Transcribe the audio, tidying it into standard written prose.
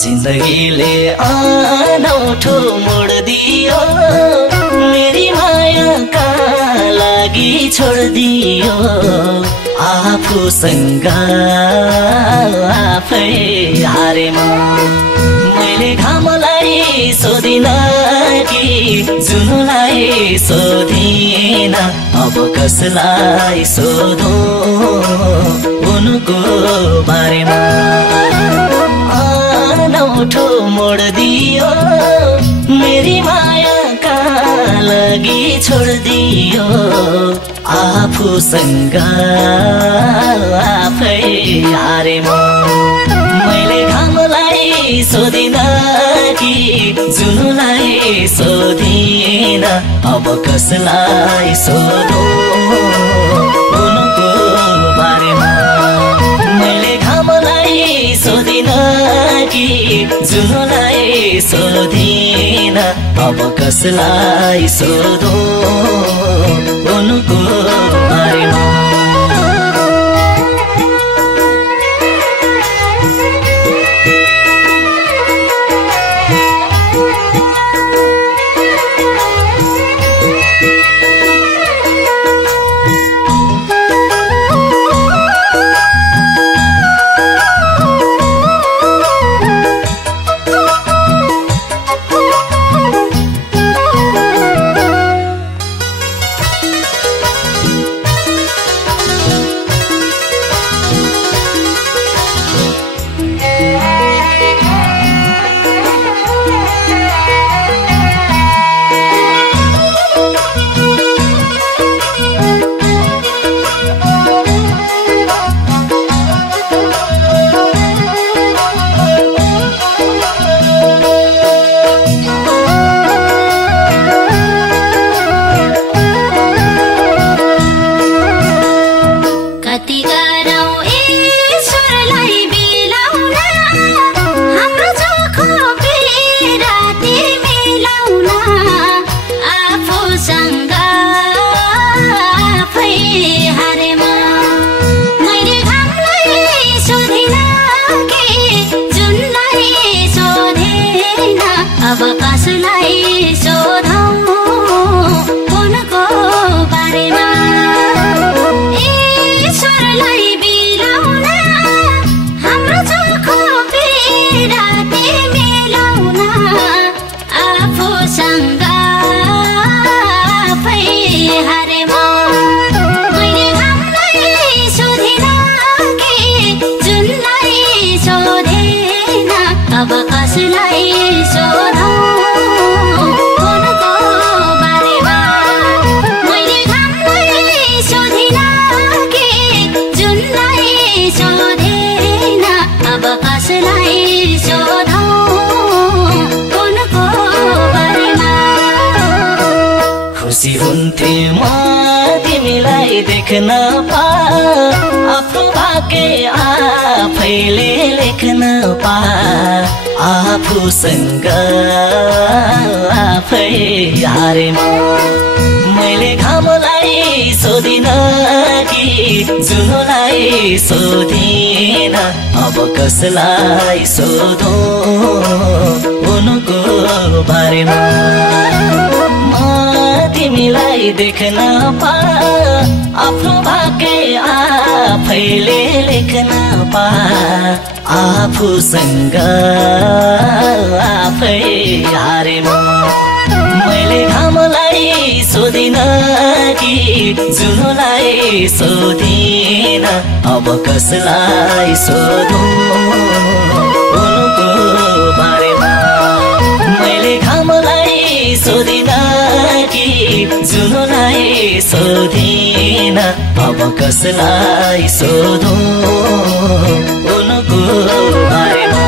जिन्दगीले अनौठो मोड दियो मेरी मायाका लागि छोड दियो आफूसँग आफै हारेमा मैले घामलाई सोधिन कि जुनलाई सोधिन अब कसलाई सोधो उनको बारेमा अनौठो मोड दियो मेरी मायाका लागि छोड दियो आफूसँग आफै हारेमा मैले घामलाई सोधिन कि जुनलाई सोधिन अब कसलाई सोधो उनको बारेमा मैले घामलाई सोधिन कि जुनलाई सोधिन अब कसलाई सोधो उनको बारेमा सुन्थे म तिमीलाई देख्न पा आफ्नो भाग्य आफैले लेख्न पा आफूसँग आफै हारे म मैले घामलाई सोधिन कि जुनलाई सोधिन अब कसलाई सोधौं उनको बारेमा तिमीलाई देख्न पा आफ्नो भाग्य आफैले लेख्न पा आफूसँग आफै हारे म मैले घामलाई सोधिन कि जुनलाई सोधिन अब कसलाई सोधौं उनको बारेमा मैले घामलाई सोधिन कि जुनलाई सोधिन अब कसलाई सोधौं उनको बारेमा